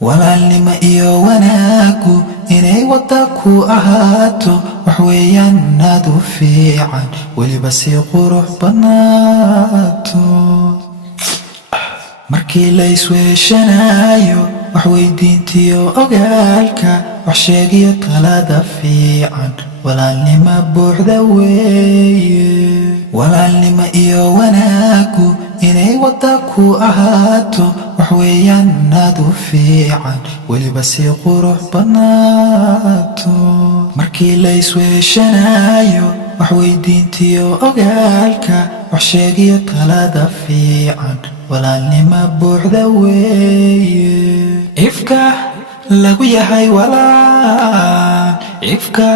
walaalnimo iyo wanaagu inay wado ahaatu wax weeyaan aad u fiican weliba si qurux badnaato markii la isweeshanayo wax weydiintiyo ogaalka wax sheegiyo talada fiican walaalnimo buuxda weeye walaalnimo iyo wanaagu inay wado ahaato wax weeyaan aad u fiican weliba si qurux badnaato markii la isweeshanayo wax weydiintiyo ogaalka wax sheegiyo talada fiican walaalnimo buuxda weeye ifka lagu yahay walaal ifka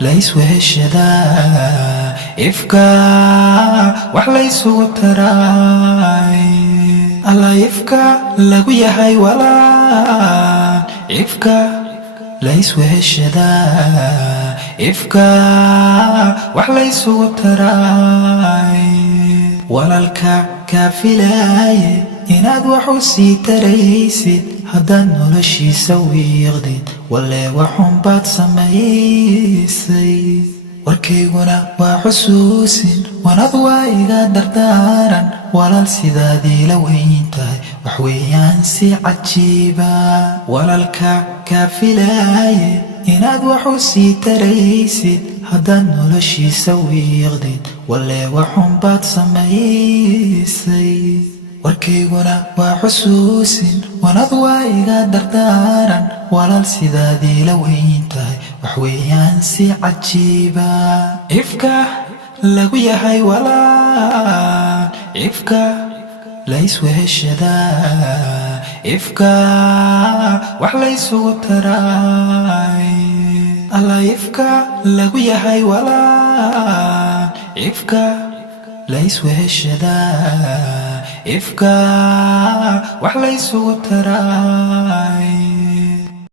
la isweeshadaa ifka wax la isugu taray alla ifka lagu yahay walaal ifka la isweeshadaa ifka wax la isugu taray walaalka ka filaye inaad wax u sii taraysid haddaad noloshiisa wiiqdid walle waxun baad samaysay warkayguna waa xusuusin wanad waa iga dardaaran walaal sidaadii la weyn tahay wax weeyaan si cajiiba walaalka ka filaye inaad wax u sii taraysid haddaad noloshiisa wiiqdid walle waxun baad samaysay warkayguna waa xusuusin wanad waa iga dardaaran walaal sidaadii la weyn tahay wax weeyaan si cajiiba ifka lagu yahay walaal ifka la isweeshadaa ifka wax la isugu taray alla ifka lagu yahay walaal ifka la isweeshadaa ifka wax la isugu taray